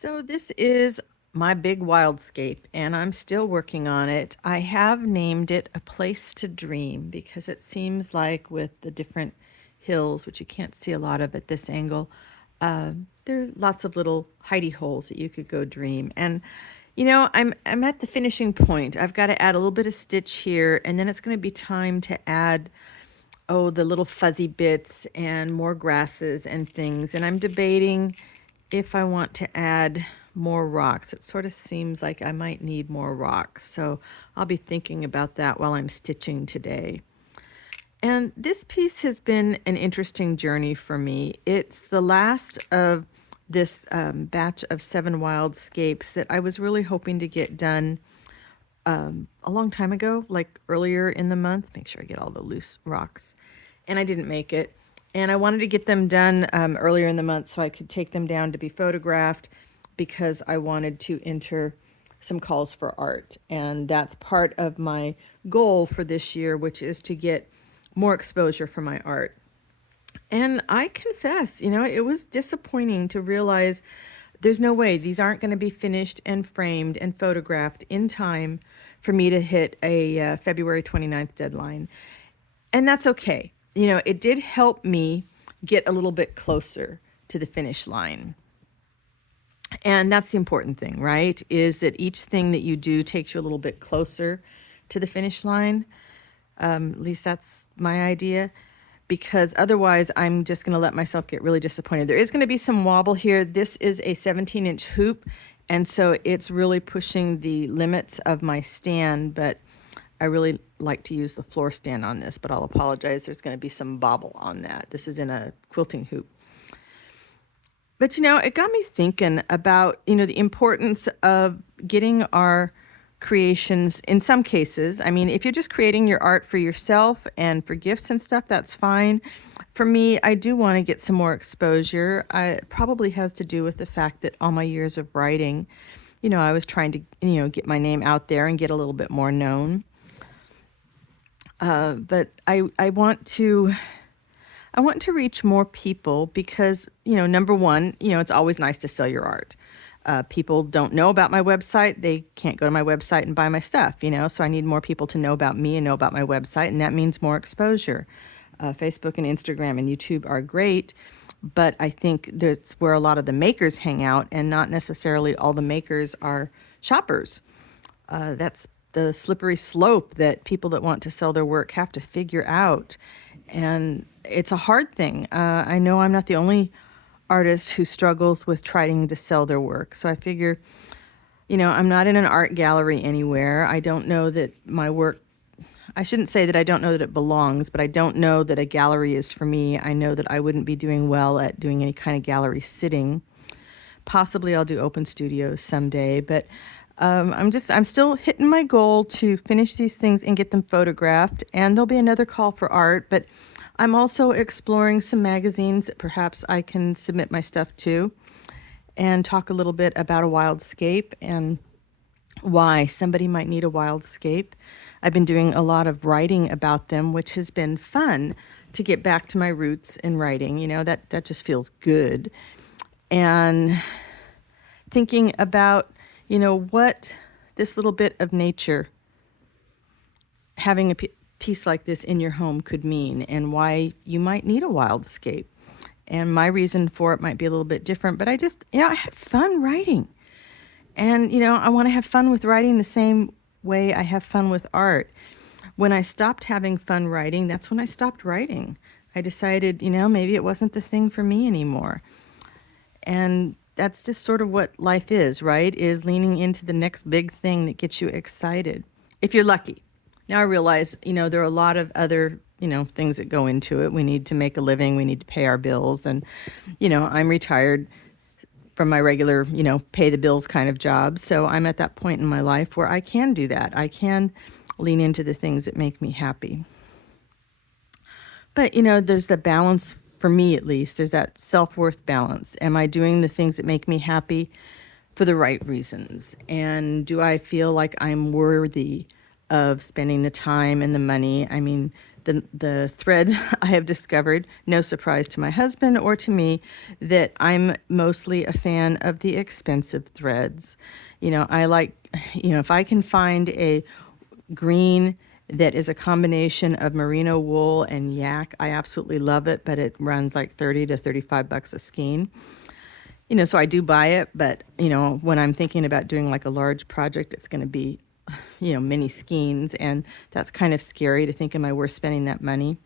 So this is my big wildscape, and I'm still working on it. I have named it A Place to Dream because it seems like with the different hills, which you can't see a lot of at this angle, there are lots of little hidey holes that you could go dream. And I'm at the finishing point. I've got to add a little bit of stitch here, and then it's going to be time to add the little fuzzy bits and more grasses and things. And I'm debating if I want to add more rocks. It sort of seems like I might need more rocks. So I'll be thinking about that while I'm stitching today. And this piece has been an interesting journey for me. It's the last of this batch of 7 wildscapes that I was really hoping to get done a long time ago, like earlier in the month. Make sure I get all the loose rocks. And I didn't make it. And I wanted to get them done earlier in the month so I could take them down to be photographed because I wanted to enter some calls for art. And that's part of my goal for this year, which is to get more exposure for my art. And I confess, it was disappointing to realize there's no way these aren't going to be finished and framed and photographed in time for me to hit a February 29th deadline. And that's okay. It did help me get a little bit closer to the finish line. And that's the important thing, right? Is that each thing that you do takes you a little bit closer to the finish line. At least that's my idea, because otherwise I'm just going to let myself get really disappointed. There is going to be some wobble here. This is a 17-inch hoop, and so it's really pushing the limits of my stand, but I really like to use the floor stand on this, but I'll apologize. There's going to be some bobble on that. This is in a quilting hoop. But, it got me thinking about, the importance of getting our creations in some cases. I mean, if you're just creating your art for yourself and for gifts and stuff, that's fine. For me, I do want to get some more exposure. It probably has to do with the fact that all my years of writing, I was trying to, get my name out there and get a little bit more known. But I want to reach more people because, number one, it's always nice to sell your art. People don't know about my website. They can't go to my website and buy my stuff, so I need more people to know about me and know about my website, and that means more exposure. Facebook and Instagram and YouTube are great, but I think that's where a lot of the makers hang out, and not necessarily all the makers are shoppers. That's the slippery slope that people that want to sell their work have to figure out. And it's a hard thing. I know I'm not the only artist who struggles with trying to sell their work. So I figure, I'm not in an art gallery anywhere. I don't know that my work, I shouldn't say that I don't know that it belongs, but I don't know that a gallery is for me. I know that I wouldn't be doing well at doing any kind of gallery sitting. Possibly I'll do open studios someday, but I'm still hitting my goal to finish these things and get them photographed, and there'll be another call for art, but I'm also exploring some magazines that perhaps I can submit my stuff to and talk a little bit about a wildscape and why somebody might need a wildscape. I've been doing a lot of writing about them, which has been fun to get back to my roots in writing. That just feels good. And thinking about what this little bit of nature, having a piece like this in your home could mean, and why you might need a wildscape. And my reason for it might be a little bit different, but I just, I had fun writing. And, I want to have fun with writing the same way I have fun with art. When I stopped having fun writing, that's when I stopped writing. I decided, maybe it wasn't the thing for me anymore. And that's just sort of what life is, right? Is leaning into the next big thing that gets you excited, if you're lucky. Now I realize, there are a lot of other, things that go into it. We need to make a living. We need to pay our bills. And, I'm retired from my regular, pay the bills kind of job. So I'm at that point in my life where I can do that. I can lean into the things that make me happy. But, there's the balance. For me, at least, there's that self-worth balance. Am I doing the things that make me happy for the right reasons? And do I feel like I'm worthy of spending the time and the money? I mean, the thread I have discovered, no surprise to my husband or to me, that I'm mostly a fan of the expensive threads. I like, if I can find a green that is a combination of merino wool and yak, I absolutely love it, but it runs like 30 to 35 bucks a skein. So I do buy it, but, when I'm thinking about doing like a large project, it's going to be, many skeins, and that's kind of scary to think, am I worth spending that money?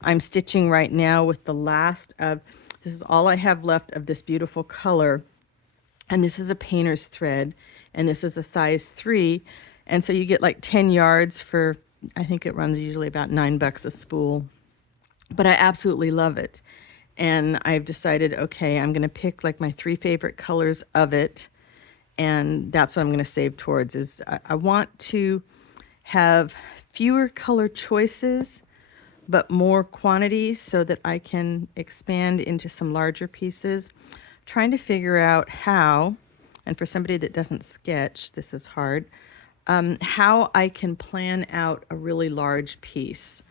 I'm stitching right now with the last of, this is all I have left of this beautiful color, and this is a painter's thread, and this is a size 3, and so you get like 10 yards for, I think it runs usually about $9 a spool, but I absolutely love it. And I've decided, okay, I'm going to pick like my 3 favorite colors of it, and that's what I'm going to save towards. Is I want to have fewer color choices but more quantities so that I can expand into some larger pieces. Trying to figure out how, and for somebody that doesn't sketch, this is hard, how I can plan out a really large piece.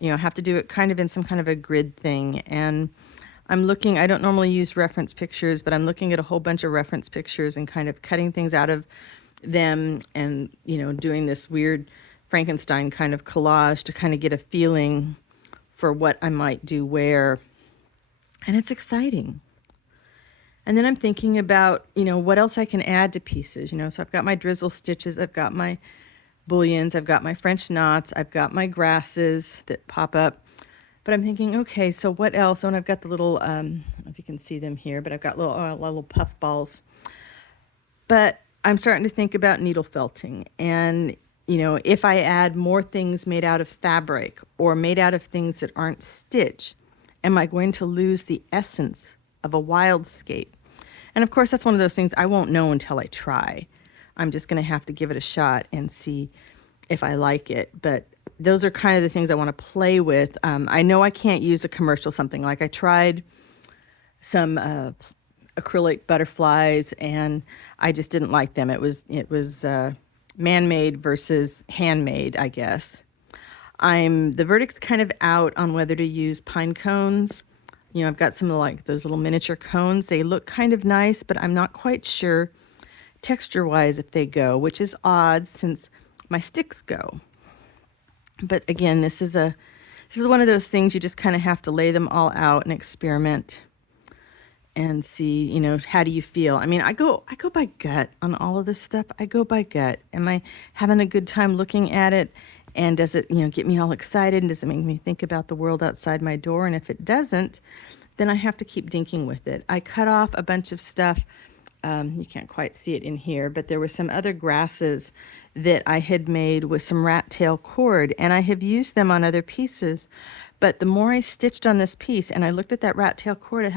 I have to do it kind of in some kind of a grid thing. And I'm looking, I don't normally use reference pictures, but I'm looking at a whole bunch of reference pictures and kind of cutting things out of them and, doing this weird Frankenstein kind of collage to kind of get a feeling for what I might do where. And it's exciting. And then I'm thinking about, what else I can add to pieces, so I've got my drizzle stitches, I've got my bullions, I've got my French knots, I've got my grasses that pop up. But I'm thinking, okay, so what else? Oh, and I've got the little, I don't know if you can see them here, but I've got little puff balls. But I'm starting to think about needle felting. And, if I add more things made out of fabric or made out of things that aren't stitch, am I going to lose the essence of a wildscape? And of course, that's one of those things I won't know until I try. I'm just going to have to give it a shot and see if I like it. But those are kind of the things I want to play with. I know I can't use a commercial something. Like I tried some acrylic butterflies, and I just didn't like them. It was man-made versus handmade, I guess. The verdict's kind of out on whether to use pine cones. I've got some like those little miniature cones. They look kind of nice, but I'm not quite sure texture-wise if they go, which is odd since my sticks go. But again, this is one of those things you just kind of have to lay them all out and experiment and see, how do you feel? I mean, I go by gut on all of this stuff. I go by gut. Am I having a good time looking at it? And does it, get me all excited? And does it make me think about the world outside my door? And if it doesn't, then I have to keep dinking with it. I cut off a bunch of stuff. You can't quite see it in here, but there were some other grasses that I had made with some rat tail cord, and I have used them on other pieces. But the more I stitched on this piece, and I looked at that rat tail cord,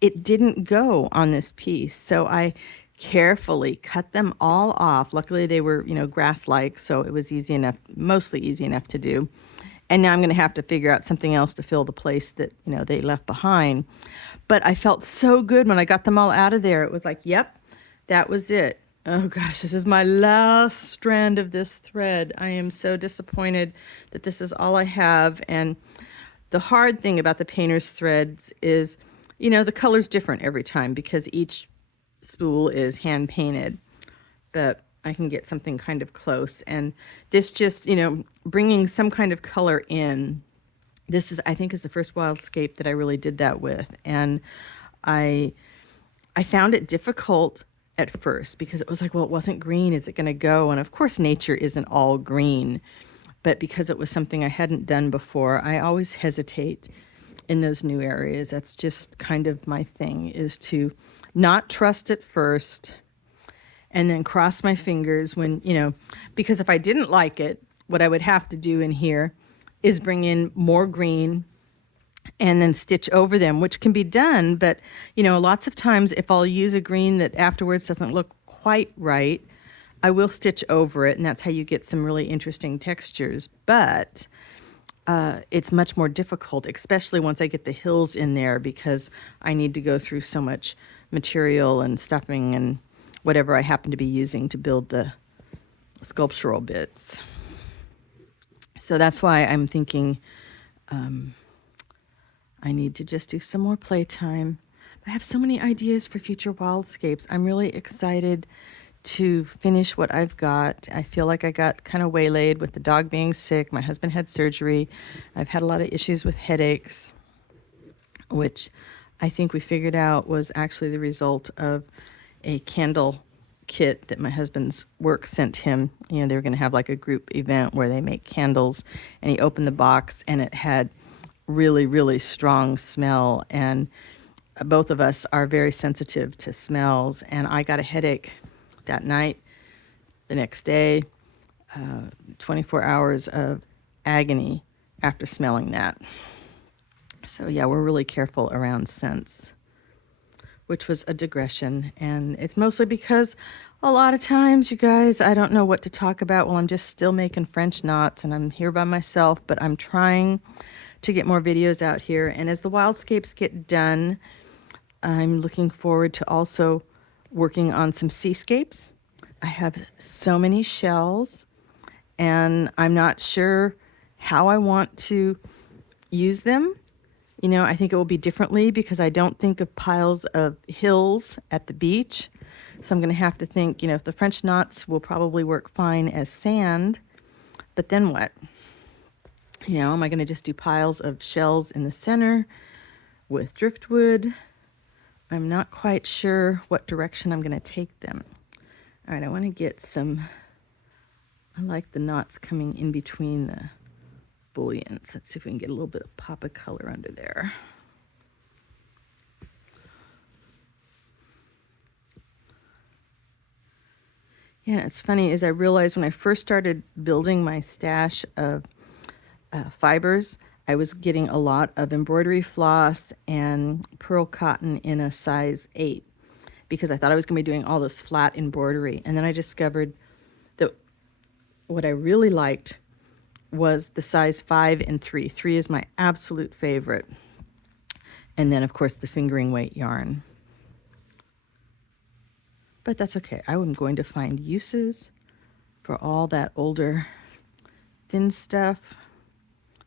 it didn't go on this piece. So I carefully cut them all off. Luckily, they were, grass-like, so it was mostly easy enough to do. And now I'm going to have to figure out something else to fill the place that, they left behind. But I felt so good when I got them all out of there. It was like, yep, that was it. Oh gosh, this is my last strand of this thread. I am so disappointed that this is all I have. And the hard thing about the painter's threads is, the color's different every time because each spool is hand painted. But I can get something kind of close. And this just, bringing some kind of color in. This is, I think, is the first Wildscape that I really did that with. And I found it difficult at first because it was like, well, it wasn't green. Is it going to go? And of course, nature isn't all green. But because it was something I hadn't done before, I always hesitate in those new areas. That's just kind of my thing, is to not trust at first and then cross my fingers when, because if I didn't like it, what I would have to do in here is bring in more green and then stitch over them, which can be done. But, lots of times if I'll use a green that afterwards doesn't look quite right, I will stitch over it, and that's how you get some really interesting textures. But it's much more difficult, especially once I get the hills in there, because I need to go through so much material and stuffing and whatever I happen to be using to build the sculptural bits. So that's why I'm thinking I need to just do some more playtime. I have so many ideas for future wildscapes. I'm really excited to finish what I've got. I feel like I got kind of waylaid with the dog being sick. My husband had surgery. I've had a lot of issues with headaches, which I think we figured out was actually the result of a candle kit that my husband's work sent him. You know, they were going to have like a group event where they make candles, and he opened the box and it had really, really strong smell. And both of us are very sensitive to smells. And I got a headache that night. The next day, 24 hours of agony after smelling that. So yeah, we're really careful around scents, which was a digression. And it's mostly because a lot of times, you guys, I don't know what to talk about while I'm just still making French knots and I'm here by myself, but I'm trying to get more videos out here. And as the wildscapes get done, I'm looking forward to also working on some seascapes. I have so many shells, and I'm not sure how I want to use them. You know, I think it will be differently because I don't think of piles of hills at the beach. So I'm going to have to think, you know, if the French knots will probably work fine as sand, but then what? You know, am I going to just do piles of shells in the center with driftwood? I'm not quite sure what direction I'm going to take them. All right, I want to get some, I like the knots coming in between the bullions. Let's see if we can get a little bit of pop of color under there. Yeah, it's funny is I realized when I first started building my stash of fibers, I was getting a lot of embroidery floss and pearl cotton in a size 8 because I thought I was going to be doing all this flat embroidery. And then I discovered that what I really liked was the size 5 and 3. 3 is my absolute favorite. And then, of course, the fingering weight yarn. But that's okay. I'm going to find uses for all that older thin stuff.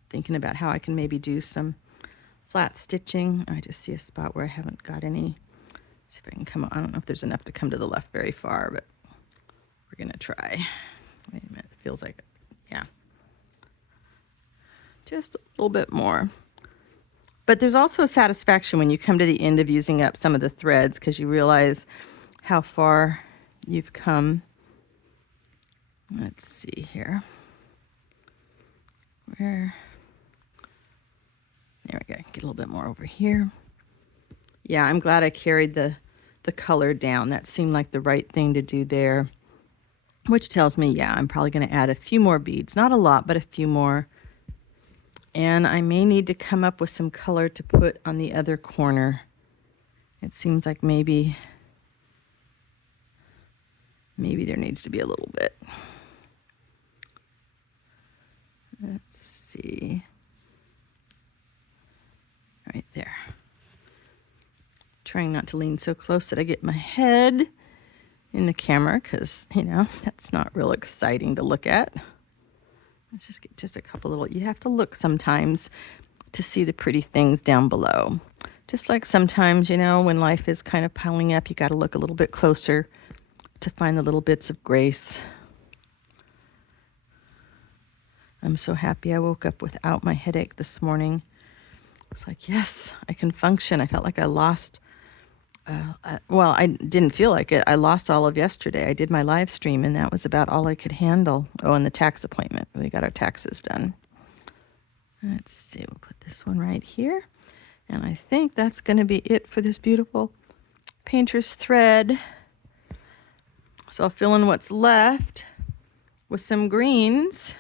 Thinking about how I can maybe do some flat stitching. I just see a spot where I haven't got any. See if I can come, I don't know if there's enough to come to the left very far, but we're gonna try. Wait a minute, it feels like, yeah. Just a little bit more. But there's also a satisfaction when you come to the end of using up some of the threads because you realize how far you've come. Let's see here. There we go. Get a little bit more over here. Yeah, I'm glad I carried the color down. That seemed like the right thing to do there, which tells me, yeah, I'm probably going to add a few more beads. Not a lot, but a few more. And I may need to come up with some color to put on the other corner. It seems like maybe there needs to be a little bit. Let's see. Right there. Trying not to lean so close that I get my head in the camera because, you know, that's not real exciting to look at. Let's just get just a couple little, you have to look sometimes to see the pretty things down below. Just like sometimes, you know, when life is kind of piling up, you got to look a little bit closer to find the little bits of grace. I'm so happy I woke up without my headache this morning. It's like, yes, I can function. I felt like I lost, well, I didn't feel like it. I lost all of yesterday. I did my live stream, and that was about all I could handle. Oh, and the tax appointment. We got our taxes done. Let's see. We'll put this one right here. And I think that's going to be it for this beautiful painter's thread. So I'll fill in what's left with some greens.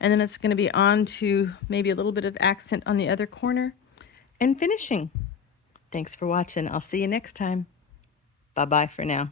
And then it's going to be on to maybe a little bit of accent on the other corner and finishing. Thanks for watching. I'll see you next time. Bye-bye for now.